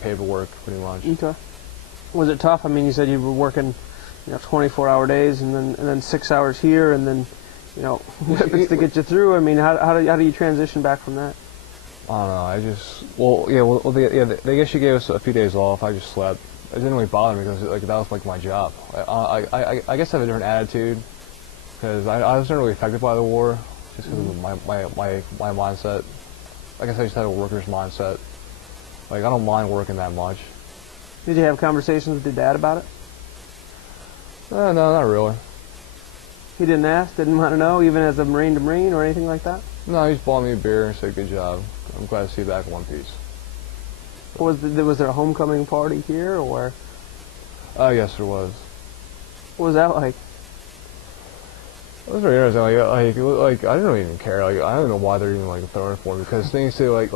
paperwork pretty much. Okay. Was it tough? I mean, you said you were working, 24-hour days, and then 6 hours here, and then, whippets to get you through. I mean, how do you transition back from that? I don't know. They guess you gave us a few days off. I just slept. It didn't really bother me because that was like my job. I guess I have a different attitude because I wasn't really affected by the war just because of my mindset. I guess I just had a worker's mindset. Like, I don't mind working that much. Did you have conversations with your dad about it? No, not really. He didn't ask, didn't want to know, even as a Marine to Marine or anything like that? No, he just bought me a beer and said, "Good job. I'm glad to see you back in one piece." Was there a homecoming party here, or? Yes, there was. What was that like? It was very interesting. Like I didn't even care. Like, I don't know why they're even throwing it for me, because things say like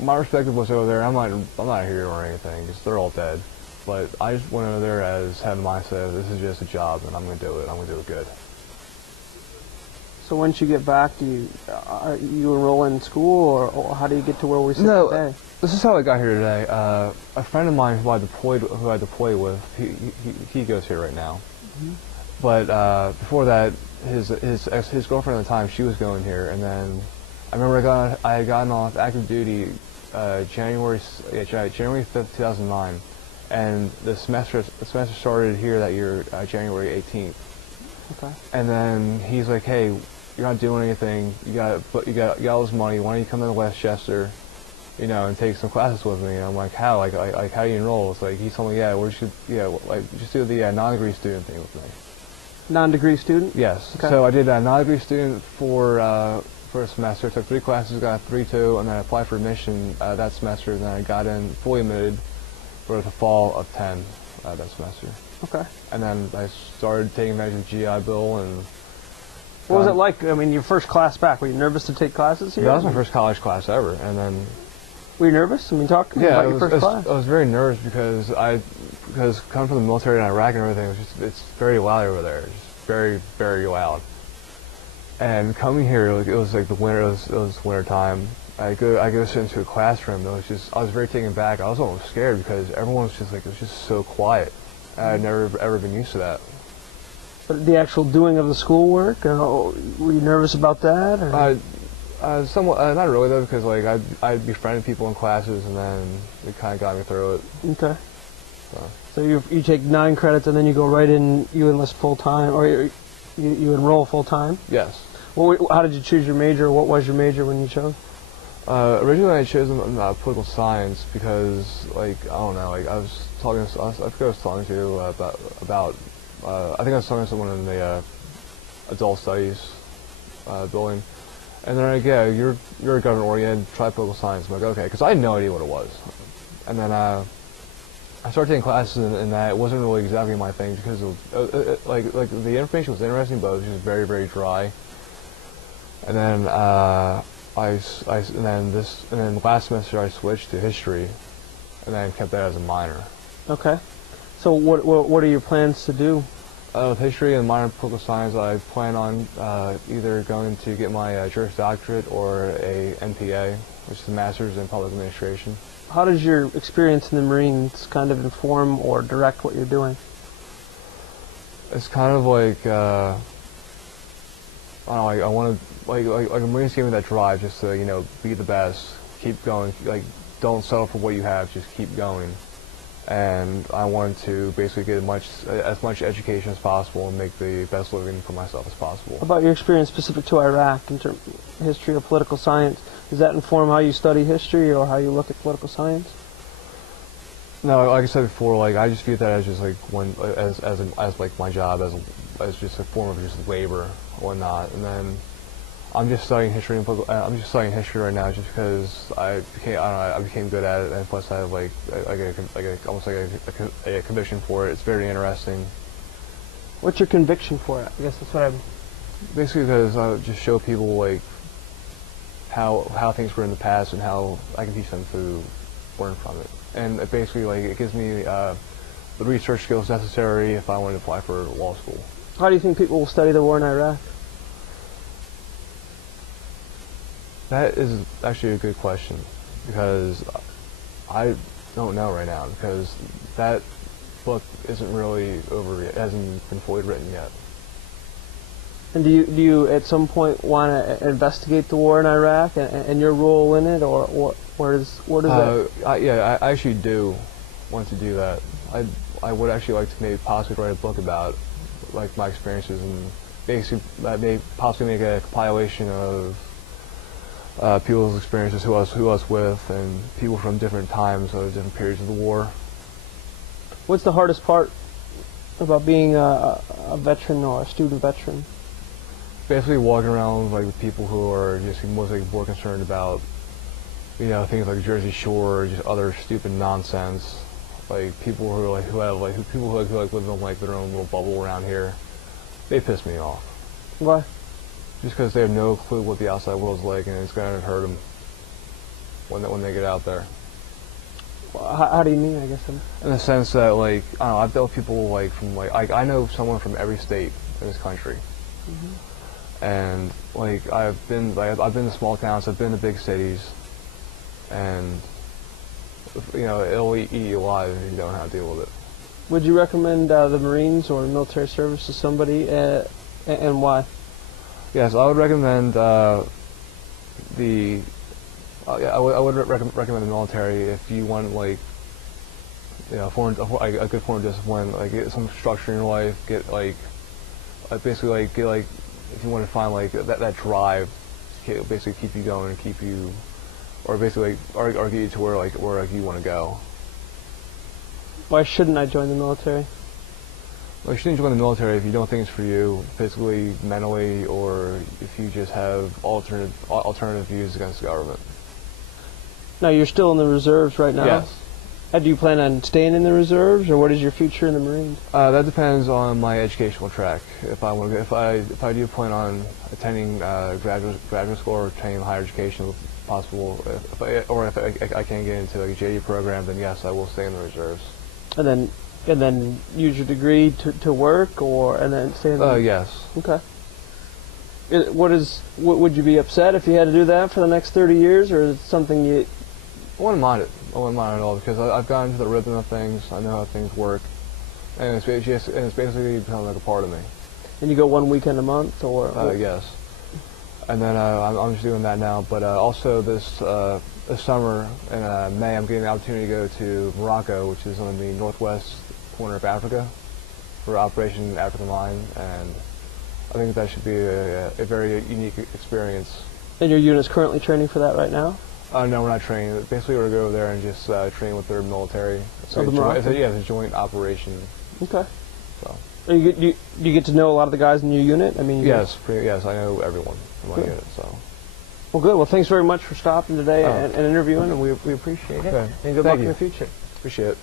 my perspective was over there. I'm not a hero or anything, because they're all dead. But I just went over there as having the mindset of, this is just a job and I'm going to do it. I'm going to do it good. So once you get back, do you enroll in school, or how do you get to where we sit today? This is how I got here today. A friend of mine who I deployed with, he goes here right now. Mm-hmm. But before that, his girlfriend at the time, she was going here, and then I remember I had gotten off active duty January 5th, 2009, and the semester started here that year, January 18th. Okay. And then he's like, "Hey, you're not doing anything. You got all this money. Why don't you come to Westchester, and take some classes with me?" And I'm like, "How? Like how do you enroll?" It's like he told me, just do the non-degree student thing with me. Non-degree student? Yes. Okay. So I did a non-degree student for a semester. Took 3 classes, got a 3.2, and then I applied for admission that semester. And then I got in fully admitted for the fall of 10 that semester. Okay. And then I started taking advantage of the GI Bill. And what was it like? I mean, your first class back, were you nervous to take classes here? That was my first college class ever. And then, were you nervous? I mean, talk about your first class. I was very nervous because coming from the military in Iraq and everything, it's very loud over there. It's just very, very loud. And coming here, it was like the winter. It was winter time. I go sit into a classroom. I was very taken back. I was almost scared because everyone was just it was just so quiet. I'd never ever been used to that. But the actual doing of the schoolwork, were you nervous about that? Or? Somewhat, not really though, because I'd befriended people in classes, and then it kind of got me through it. Okay. So you take 9 credits, and then you go right in. You enlist full time, or you enroll full time. Yes. Well, how did you choose your major? What was your major when you chose? Originally, I chose political science because, I don't know, I was talking. I forget I was talking to you about. I think I was talking to someone in the adult studies building, and they're like, "Yeah, you're a government-oriented, try political science." I'm like, "Okay," because I had no idea what it was. And then I started taking classes in that. It wasn't really exactly my thing because it was, the information was interesting, but it was just very, very dry. And then and then last semester I switched to history, and then kept that as a minor. Okay. So what are your plans to do? With history and minor in political science, I plan on either going to get my Juris Doctorate or a NPA, which is a Master's in Public Administration. How does your experience in the Marines kind of inform or direct what you're doing? It's kind of like I don't know. I want to like a Marines gave me that drive just to be the best, keep going. Don't settle for what you have, just keep going. And I wanted to basically get as much education as possible and make the best living for myself as possible. About your experience specific to Iraq in terms of history or political science, does that inform how you study history or how you look at political science? No, like I said before, I just view that as just as my job, as just a form of just labor or whatnot. And then I'm just studying history and I'm just studying history right now just because I became good at it, and plus I have almost a conviction for it. It's very interesting. What's your conviction for it? I guess that's what I'm. Basically, because I just show people how things were in the past and how I can teach them to learn from it. And it basically it gives me the research skills necessary if I wanted to apply for law school. How do you think people will study the war in Iraq? That is actually a good question, because I don't know right now because that book isn't really over yet. It hasn't been fully written yet. And do you at some point want to investigate the war in Iraq and your role in it, or where does that? Yeah, I actually do want to do that. I would actually like to maybe possibly write a book about like my experiences and basically maybe possibly make a compilation of people's experiences, who I was with, and people from different times or different periods of the war. What's the hardest part about being a veteran or a student veteran? Basically walking around like with people who are just mostly more concerned about, you know, things like Jersey Shore or just other stupid nonsense. Like people who are like who live in like their own little bubble around here. They piss me off. Why? Just because they have no clue what the outside world's like, and it's gonna hurt them when they get out there. How do you mean? I guess in the sense that, like, I don't know, I've dealt with people like from like I know someone from every state in this country. And like I've been to small towns, I've been to big cities, and you know it'll eat you alive if you don't know how to deal with it. Would you recommend the Marines or military service to somebody, and why? Yes, I would recommend I would recommend the military if you want, like, you know, a good form of discipline, like get some structure in your life, get like basically like get like. If you want to find like that drive, basically keep you going and keep you, or basically like, argue you to where you want to go. Why shouldn't I join the military? Well, you shouldn't join the military if you don't think it's for you, physically, mentally, or if you just have alternative views against the government. Now you're still in the reserves right now. Yes. Do you plan on staying in the reserves, or what is your future in the Marines? That depends on my educational track. If I want to, if I do plan on attending graduate school or attaining higher education, if possible, if I can get into like a JD program, then yes, I will stay in the reserves. And then use your degree to work, and then stay in the yes. Okay. What would you be upset if you had to do that for the next 30 years, or is it something you? I wouldn't mind it. I wouldn't mind it at all because I've gotten into the rhythm of things. I know how things work, and it's basically become like a part of me. And you go one weekend a month, or? Yes. And then I'm just doing that now. But also this summer in May, I'm getting the opportunity to go to Morocco, which is on the northwest corner of Africa, for Operation African Lion, and I think that should be a very unique experience. And your unit's currently training for that right now? No, we're not training. Basically, we're going to go over there and just train with their military. So it's a joint operation. Okay. So. Do you get to know a lot of the guys in your unit? I mean. Yes, yes, I know everyone in my unit. So. Well, good. Well, thanks very much for stopping today and interviewing, and we appreciate it. Okay. And good luck in the future. Appreciate it.